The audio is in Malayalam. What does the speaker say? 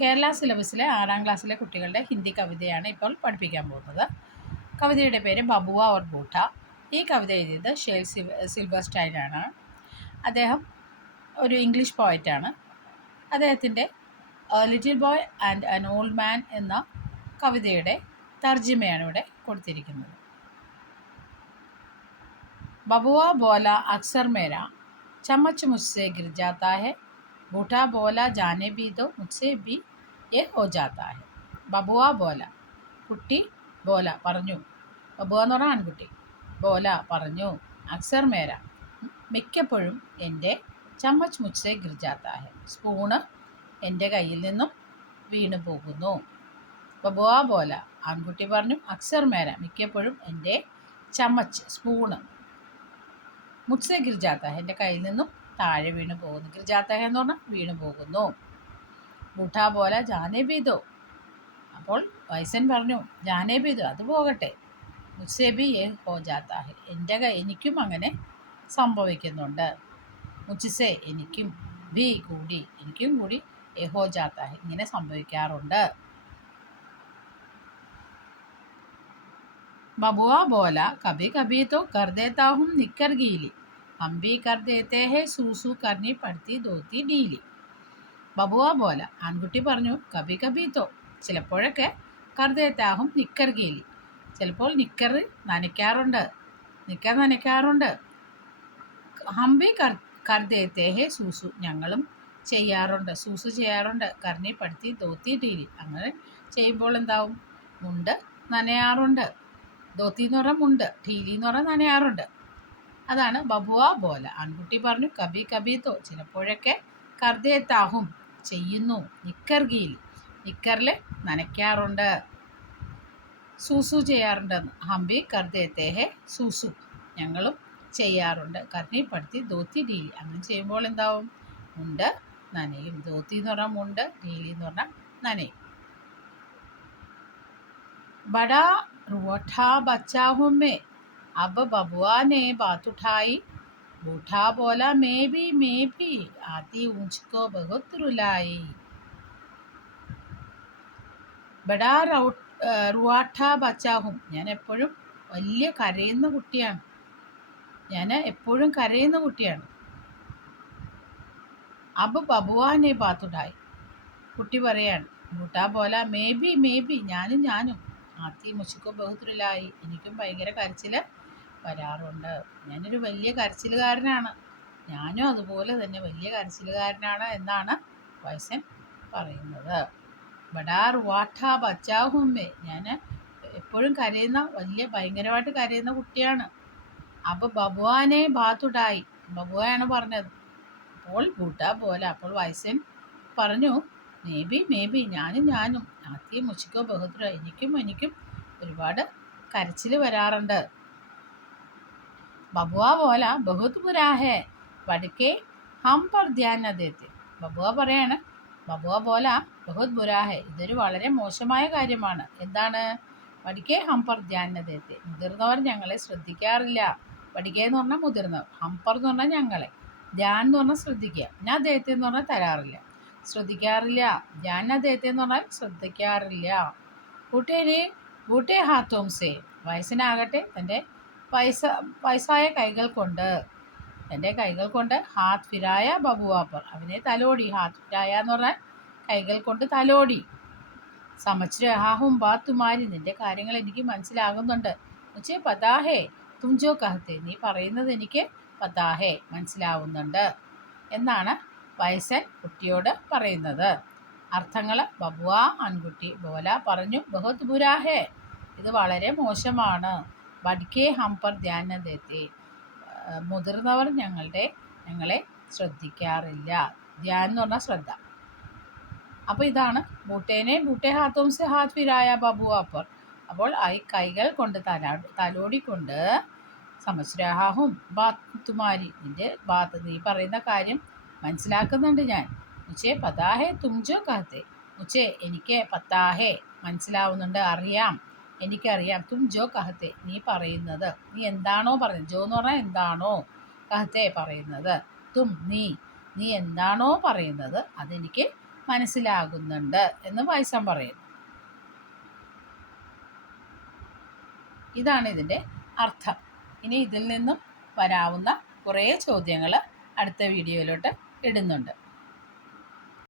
കേരള സിലബസിലെ ആറാം ക്ലാസ്സിലെ കുട്ടികളുടെ ഹിന്ദി കവിതയാണ് ഇപ്പോൾ പഠിപ്പിക്കാൻ പോകുന്നത്. കവിതയുടെ പേര് ബബുവ ഓർ ബൂട്ട. ഈ കവിത എഴുതിയത് ഷേൽ സിൽ സിൽവർ സ്റ്റൈനാണ് അദ്ദേഹം ഒരു ഇംഗ്ലീഷ് പോയറ്റാണ്. അദ്ദേഹത്തിന്റെ little boy and an old man എന്ന കവിതയുടെ തർജിമയാണ് ഇവിടെ കൊടുത്തിരിക്കുന്നത്. ബബുവ ബോല അക്സർ മേര ചമ്മച്ച് മുസ്സെ ഗിർ ബൂട്ടാ बोला जाने भी दो मुझसे भी ये हो जाता है। ബബുവ ബോല കുട്ടി ബോല പറഞ്ഞു। ബബുവ എന്ന് പറഞ്ഞാൽ ആൺകുട്ടി ബോല പറഞ്ഞു അക്സർ മേര മിക്കപ്പോഴും എന്റെ ചമ്മച്ച് മുച്ചെ ഗിർ സ്പൂണ് എന്റെ കയ്യിൽ നിന്നും വീണു പോകുന്നു. ബബുവ ബോല ആൺകുട്ടി പറഞ്ഞു അക്സർ മേര മിക്കപ്പോഴും എന്റെ ചമ്മച്ച് സ്പൂണ് മുച്ചെ ഗിർജാത്ത എന്റെ കയ്യിൽ നിന്നും താഴെ വീണു പോകുന്നു. കിർജാത്തഹ എന്ന് പറഞ്ഞാൽ വീണു പോകുന്നു. മുഠാ പോലെ ജാനേബീതോ അപ്പോൾ വൈസൻ പറഞ്ഞു ജാനേബീതോ അത് പോകട്ടെ. മുസേബി ഏ ഹോജാത്താഹെ എന്റെ എനിക്കും അങ്ങനെ സംഭവിക്കുന്നുണ്ട്. മുച്ചിസെ എനിക്കും ബി കൂടി എനിക്കും കൂടി യഹോജാത്താഹ് ഇങ്ങനെ സംഭവിക്കാറുണ്ട്. ബബുവ ബോല കബി കബി തോ കർദേത്താഹും നിക്കർഗീലി. हम भी कर देते हैं सूसू करनी पड़ती धोती ഡീലി ബബുവ ബോല ആൺകുട്ടി പറഞ്ഞു കബി കബി തോ ചിലപ്പോഴൊക്കെ കർദേത്താഹും നിക്കർ ഗീലി ചിലപ്പോൾ നിക്കർ നനയ്ക്കാറുണ്ട് നിക്കർ നനയ്ക്കാറുണ്ട് ഹംബി കർ കർദേത്തേ ഹേ സൂസു ഞങ്ങളും ചെയ്യാറുണ്ട് സൂസു ചെയ്യാറുണ്ട് കർണി പടുത്തി ധോത്തി ഡീലി അങ്ങനെ ചെയ്യുമ്പോൾ എന്താവും മുണ്ട് നനയാറുണ്ട് ധോത്തി എന്ന് പറഞ്ഞാൽ മുണ്ട് ടീലി എന്ന് പറഞ്ഞാൽ നനയാറുണ്ട് അതാണ് ബബുവ ബോല. ആൺകുട്ടി പറഞ്ഞു കബി കബീത്തോ ചിലപ്പോഴൊക്കെ കർദേത്താഹും ചെയ്യുന്നു നിക്കർ ഗീൽ നിക്കറിൽ നനയ്ക്കാറുണ്ട്. സൂസു ചെയ്യാറുണ്ട്. ഹംബി കർദേത്തേഹെ സൂസു. ഞങ്ങളും ചെയ്യാറുണ്ട്. കർണി കർണീപ്പെടുത്തി ധോത്തി ഡീലി. അങ്ങനെ ചെയ്യുമ്പോൾ എന്താവും? ഉണ്ട് നനയും. ധോത്തി എന്ന് പറഞ്ഞാൽ മുണ്ട് ഡീലി എന്ന് പറഞ്ഞാൽ നനയും. ബഡാ റുവോട്ടാ ബച്ചാഹുമേ अब बबुआ ने बात उठाई बूढ़ा बोला मैं भी मैं भी आती ऊंच को बहुत रुलाई ബഡാ റൗട്ട് റുവാട്ട ബച്ചാഹും ഞാൻ എപ്പോഴും വലിയ കരയുന്ന കുട്ടിയാണ് ഞാൻ എപ്പോഴും കരയുന്ന കുട്ടിയാണ് അബ് ബബുവാനെ ബാത്തുണ്ടായി കുട്ടി പറയാണ് ബൂട്ടാ പോല മേ ബി മേ ബി ഞാനും ഞാനും ആത്തി മുച്ചിക്കോ ബഹുത്തുലായി എനിക്കും ഭയങ്കര കരച്ചിൽ വരാറുണ്ട്. ഞാനൊരു വലിയ കരച്ചിലുകാരനാണ്. ഞാനും അതുപോലെ തന്നെ വലിയ കരച്ചിലുകാരനാണ് എന്നാണ് വയസ്സൻ പറയുന്നത്. ബഡാർ വാട്ട ബച്ചാഹുമ്മേ ഞാൻ എപ്പോഴും കരയുന്ന വലിയ ഭയങ്കരമായിട്ട് കരയുന്ന കുട്ടിയാണ്. അപ്പോൾ ബബുവാനെ ബാത്തുടായി. ബബുവാണ് പറഞ്ഞത്. അപ്പോൾ ബൂട്ട പോലെ അപ്പോൾ വയസ്സൻ പറഞ്ഞു മേ ബി മേ ബി. ഞാനും ഞാനും. ആദ്യം മുച്ചിക്കോ ബഹുദ്ര എനിക്കും എനിക്കും ഒരുപാട് കരച്ചിൽ വരാറുണ്ട്. ബബുവ പോല ബഹുത് हम पर ഹം പർ देते അദ്ദേഹത്തെ ബബുവ പറയാണ് ബബുവ बहुत ബഹുത് है ഇതൊരു വളരെ മോശമായ കാര്യമാണ്. എന്താണ്? വടിക്കേ ഹം പർ ധ്യാൻ അദ്ദേഹത്തെ മുതിർന്നവർ ഞങ്ങളെ ശ്രദ്ധിക്കാറില്ല. വടിക്കേ എന്ന് പറഞ്ഞാൽ മുതിർന്നവർ ഹംപർ എന്ന് പറഞ്ഞാൽ ഞങ്ങളെ. ധ്യാൻ എന്ന് പറഞ്ഞാൽ ശ്രദ്ധിക്കുക. ഞാൻ അദ്ദേഹത്തെ എന്ന് പറഞ്ഞാൽ തരാറില്ല. ശ്രദ്ധിക്കാറില്ല. ധ്യാന അദ്ദേഹത്തെ എന്ന് പറഞ്ഞാൽ ശ്രദ്ധിക്കാറില്ല. കൂട്ടേനെ കൂട്ടേ ഹാത്തോംസേ വയസ്സിനാകട്ടെ തന്റെ വയസ്സ വയസ്സായ കൈകൾ കൊണ്ട് എന്റെ കൈകൾ കൊണ്ട് ഹാത് ഫിരായ ബബുവാപ്പർ അവനെ തലോടി. ഹാത് ഫിരായ എന്ന് പറഞ്ഞാൽ കൈകൾ കൊണ്ട് തലോടി. സമച്ച് ഹാഹും ബാത്തുമാരി. നിന്റെ കാര്യങ്ങൾ എനിക്ക് മനസ്സിലാകുന്നുണ്ട്. ഉച്ചേ പതാഹേ തുഞ്ചോ കഹത്തെ. നീ പറയുന്നത് എനിക്ക് പതാഹേ മനസ്സിലാവുന്നുണ്ട് എന്നാണ് വയസ്സൻ കുട്ടിയോട് പറയുന്നത്. അർത്ഥങ്ങൾ ബബുവാ ആൺകുട്ടി ബോല പറഞ്ഞു ബഹുത് ബുരാഹേ ഇത് വളരെ മോശമാണ്. ബഡ്കെ ഹംപർ ധ്യാന ദേത്തെ മുതിർന്നവർ ഞങ്ങളുടെ ഞങ്ങളെ ശ്രദ്ധിക്കാറില്ല. ധ്യാൻ എന്ന് പറഞ്ഞാൽ ശ്രദ്ധ. അപ്പോൾ ഇതാണ് ബൂട്ടേനെ ബൂട്ടെ ഹാത്തും സെ ഹാത്ത് ബബു അപ്പർ. അപ്പോൾ ഈ കൈകൾ കൊണ്ട് തല തലോടിക്കൊണ്ട് സമസ്രാഹാഹും ബാത്തുമാരി നിന്റെ ബാത്ത് നീ പറയുന്ന കാര്യം മനസ്സിലാക്കുന്നുണ്ട് ഞാൻ. ഉച്ചേ പതാഹേ തുംജോ കാത്തേ ഉച്ചേ എനിക്ക് പത്താഹേ മനസ്സിലാവുന്നുണ്ട് അറിയാം. എനിക്കറിയാം. തും ജോ കഹത്തെ നീ പറയുന്നത്. നീ എന്താണോ പറയുന്നത് ജോ എന്ന് പറഞ്ഞാൽ എന്താണോ കഹത്തെ പറയുന്നത്. തും നീ നീ എന്താണോ പറയുന്നത് അതെനിക്ക് മനസ്സിലാകുന്നുണ്ട് എന്ന് വൈസം പറയുന്നു ഇതാണ് ഇതിന്റെ അർത്ഥം. ഇനി ഇതിൽ നിന്നും വരാവുന്ന കുറേ ചോദ്യങ്ങൾ അടുത്ത വീഡിയോയിലോട്ട് ഇടുന്നുണ്ട്.